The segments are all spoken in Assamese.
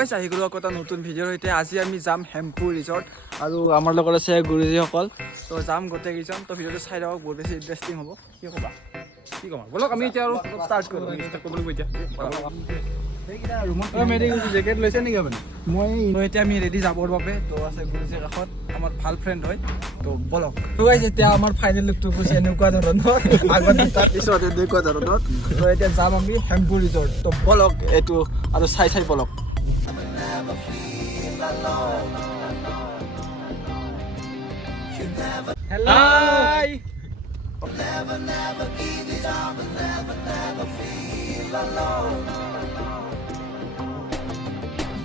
গাইছ আহি গ'লো আকৌ এটা নতুন ভিডিঅ'ৰ সৈতে। আজি আমি যাম হেম্পু ৰিজৰ্ট আৰু আমাৰ লগত আছে গুৰুজীসকল। তো যাম গোটেইকেইজন। তো ভিডিঅ'টো চাই থাকক, বহুত বেছি ইণ্টাৰেষ্টিং হ'ব। কি ক'বা? কি ক'ম বলক আমি এতিয়া আৰু ষ্টাৰ্ট কৰোঁ। এতিয়া জেকেট লৈছে নেকি আপুনি? মই এতিয়া আমি ৰেডি যাবৰ বাবে। তো আছে গুৰুজীৰ কাষত, আমাৰ ভাল ফ্ৰেণ্ড হয়। তো বলক। তো গাইছ এতিয়া আমাৰ ফাইনেল লুকটো গৈছে এনেকুৱা ধৰণৰ, আগত তাৰপিছত এনেকুৱা ধৰণৰ। তো এতিয়া যাম আমি হেম্পু ৰিজৰ্ট। তো বলক এইটো আৰু চাই বলক। হেল্ল'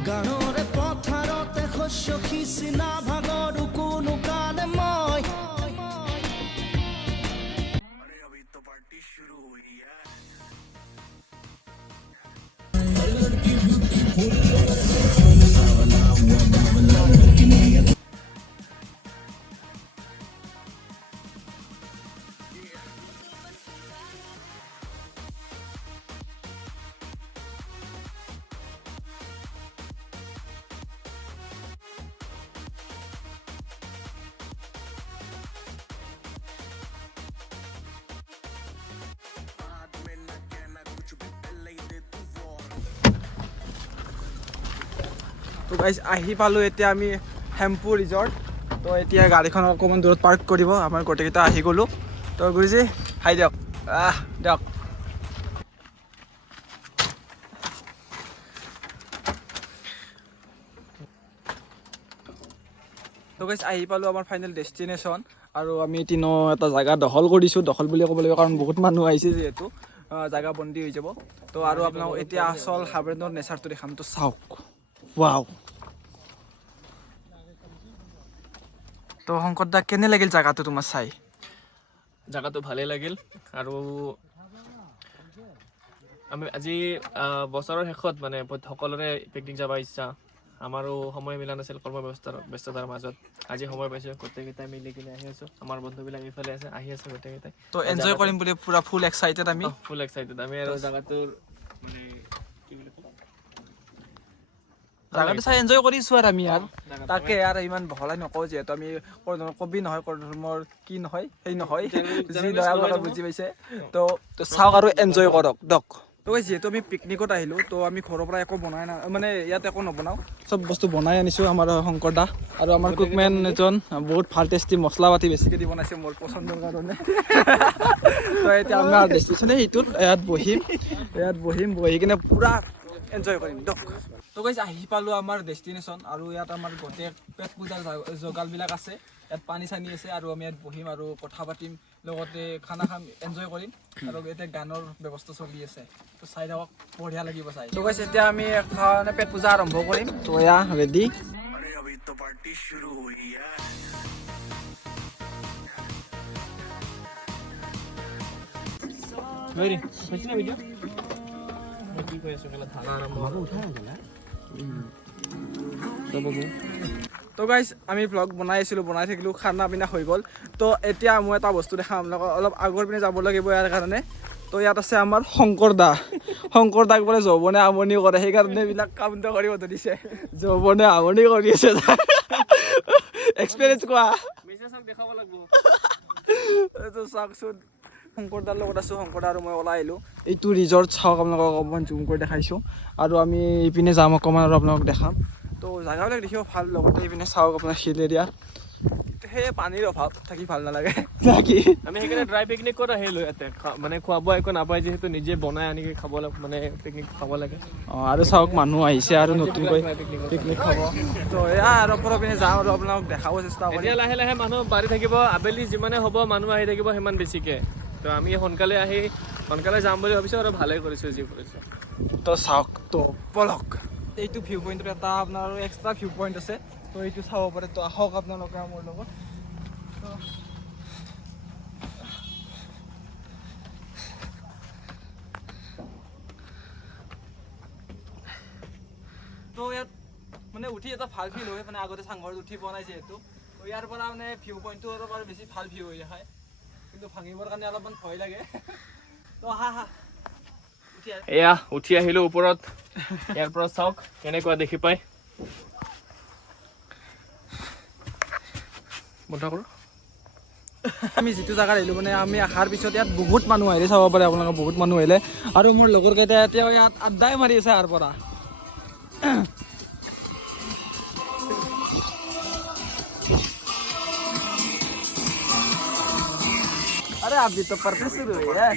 গানৰে পথাৰতে শস্য সিঁচিনা ভাগৰ কোনো কালে মই তো গাইজ আহি পালোঁ এতিয়া আমি হেম্পু ৰিজৰ্ট। তো এতিয়া গাড়ীখন অকণমান দূৰত পাৰ্ক কৰিব। আমাৰ গোটেইকেইটা আহি গ'লোঁ। তো গুৰুজী হাই দিয়ক, দিয়ক। তো গাইজ আহি পালোঁ আমাৰ ফাইনেল ডেষ্টিনেশ্যন। আৰু আমি এটা জেগা দখল কৰিছোঁ। দখল বুলি ক'ব লাগিব কাৰণ বহুত মানুহ আহিছে যিহেতু জেগা বন্দী হৈ যাব। তো আৰু আপোনাক এতিয়া আচল হাবৰেনৰ নেচাৰটো দেখাম। তো চাওক, ৱাও। তো শংকৰ দা কেনে লাগিল জেগাটো তোমাৰ চাই? জাগাটো ভালেই লাগিল আৰু আমি আজি বছৰৰ শেষত মানে সকলোৰে পিকনিক যাব ইচ্ছা। আমাৰো সময় মিলা নাছিল ব্যস্ততাৰ মাজত। আজি সময় পাইছোঁ, গোটেইকেইটাই মিলি কিনে আহি আছোঁ। আমাৰ বন্ধুবিলাক এইফালে আছে, আহি আছে গোটেইকেইটাই। তো এনজয় কৰিম বুলি পুৰা ফুল এক্সাইটেড আমি। ফুল এক্সাইটেড আমি আৰু জাগাটোৰ মানে কি বুলি ক'ম, জাগাটো চাই এনজয় কৰিছোঁ আৰু আমি আৰু তাকে আৰু ইমান বহলাই নকওঁ যিহেতু আমি কবি নহয় ধৰ্মৰ কি নহয় সেই নহয় যি নহয় আপোনালোকে বুজি পাইছে। তো চাওক আৰু এনজয় কৰক দিয়ক। তো যিহেতু আমি পিকনিকত আহিলোঁ, তো আমি ঘৰৰ পৰা একো বনাই মানে ইয়াত একো নবনাওঁ, চব বস্তু বনাই আনিছোঁ। আমাৰ শংকৰ দা আৰু আমাৰ কুকমেন এজন বহুত ভাল টেষ্টি মছলা পাতি বেছিকৈ দি বনাইছে মোৰ পচন্দৰ কাৰণে। তো এতিয়া আমাৰ ডেষ্টিনেশ্যন সেইটোত ইয়াত বহিম বহি কিনে পুৰা এনজয় কৰিম দিয়ক। তো গাইজ আহি পালোঁ আমাৰ ডেষ্টিনেশ্যন। আৰু ইয়াত আমাৰ গোটেই পেট পূজাৰ জগালবিলাক আছে। ইয়াত পানী চানী আছে আৰু আমি ইয়াত বহিম আৰু কথা পাতিম, লগতে খানা খাম, এনজয় কৰিম। আৰু এতিয়া গানৰ ব্যৱস্থা চলি আছে। তো চাই থাকক, বঢ়িয়া লাগিব চাই। তো গাইজ এতিয়া আমি পেট পূজা আৰম্ভ কৰিম। তো এয়া ৰেডি। কি কৈ আছোঁ ধাৰা আৰম্ভ তো গাইজ আমি ভ্লগ বনাই থাকিলোঁ, খানা পিনা হৈ গ'ল। তো এতিয়া মই এটা বস্তু দেখাম আপোনালোকক, অলপ আগৰ পিনে যাব লাগিব ইয়াৰ কাৰণে। তো ইয়াত আছে আমাৰ শংকৰ দাক বোলে যৌৱনে আমনি কৰে, সেইকাৰণে এইবিলাক কাম কৰিব ধৰিছে। যৌৱনে আমনি কৰি আছে। এক্সপিৰিয়েঞ্চ কোৱা। দেখাব লাগিব। এইটো চাওকচোন, শংকৰ দাৰ লগত আছোঁ। শংকৰ দা আৰু মই ওলাই আহিলোঁ। এইটো ৰিজৰ্ট চাওক, আপোনালোকক অকণমান জুম কৰি দেখাইছোঁ। আৰু আমি ইপিনে যাম অকণমান আৰু আপোনালোকক দেখাম। তো জেগাবিলাক দেখিব ভাল, লগতে এইপিনে চাওক আপোনাৰ হিল এৰিয়া। সেয়ে পানীৰ অভাৱ, থাকি ভাল নালাগে। আমি সেইকাৰণে ড্ৰাই পিকনিক ক'ত আহিলোঁ ইয়াতে, মানে খোৱা বোৱা একো নাপায় যিহেতু নিজে বনাই আনি খাব মানে পিকনিক খাব লাগে। আৰু চাওক মানুহ আহিছে আৰু নতুনকৈ পিকনিক খাব। তো এয়া আৰু ওপৰৰ পিনে যাওঁ আৰু আপোনালোকক দেখাব চেষ্টা কৰিম। এতিয়া লাহে লাহে মানুহ বাঢ়ি থাকিব, আবেলি যিমানে হ'ব মানুহ আহি থাকিব সিমান বেছিকৈ। তো আমি সোনকালে যাম বুলি ভাবিছোঁ আৰু ভালেই কৰিছোঁ যি কৰিছোঁ। তো চাওক, তো বলক। এইটো ভিউ পইণ্টৰ এটা আপোনাৰ এক্সট্ৰা ভিউ পইণ্ট আছে। তো এইটো চাব পাৰে। তো আহক আপোনালোকে মোৰ লগত। তো ইয়াত মানে উঠি এটা ভাল ফিল হয়, মানে আগতে চাংঘৰত উঠি পোৱা নাই যিহেতু। তো ইয়াৰ পৰা মানে ভিউ পইণ্টটো অলপ আৰু বেছি ভাল ভিউ হৈ যায়, কিন্তু ভাঙিবৰ কাৰণে অলপমান ভয় লাগে। তো এয়া উঠি আহিলোঁ ওপৰত। ইয়াৰ পৰা চাওক কেনেকুৱা দেখি পায় বন্ধ কৰোঁ আমি যিটো জেগাত আহিলোঁ মানে আমি অহাৰ পিছত ইয়াত বহুত মানুহ আহিলে চাব পাৰে আপোনালোকে বহুত মানুহ আহিলে আৰু মোৰ লগৰ কেইটা এতিয়াও ইয়াত আড্ডাই মাৰি আছে ইয়াৰ পৰা अरे अभी तो पढ़ते शुरू हुई है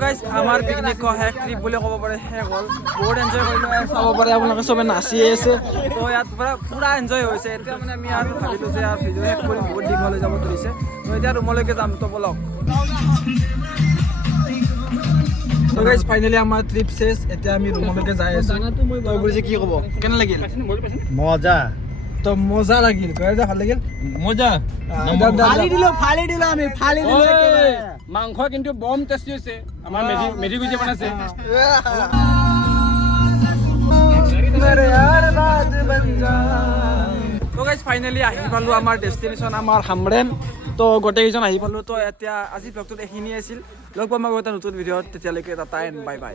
गाइस हमार पिकनिक को है ट्रिप बोले कब पड़े है गोल बहुत एन्जॉय কৰিলো চাব পাৰে আপোনালোকে সবে নাচি আছে তো ইয়াত পুৰা এन्जॉय হৈছে এতিয়া মানে আমি আৰু ভাবিলো যে আৰু ভিডিও শেষ কৰি বহুত দীঘল হৈ যাব ধৰিছে তো এতিয়া ৰুমলৈকে যাম তো বলক তো গাইস ফাইনালি আমাৰ ট্ৰিপ শেষ এতিয়া আমি ৰুমলৈকে যাই আছো তো গুৰুজি কি ক'ব কেনে লাগিল মজা তো মজা লাগিল কয় যে ভাল লাগিল মজা ফালি দিলো আমি ফালি দিলো মাংস কিন্তু বম টেষ্টি হৈছে আমাৰ মেধি গুজি বনাইছে তো গাইজ ফাইনেলি আহি পালোঁ আমাৰ ডেষ্টিনেশ্যন আমাৰ হামৰেন তো গোটেইকেইজন আহি পালোঁ তো এতিয়া আজি ব্লগটোত এইখিনিয়ে আছিল লগ পাম আকৌ এটা নতুন ভিডিঅ'ত তেতিয়ালৈকে টাটা এণ্ড বাই বাই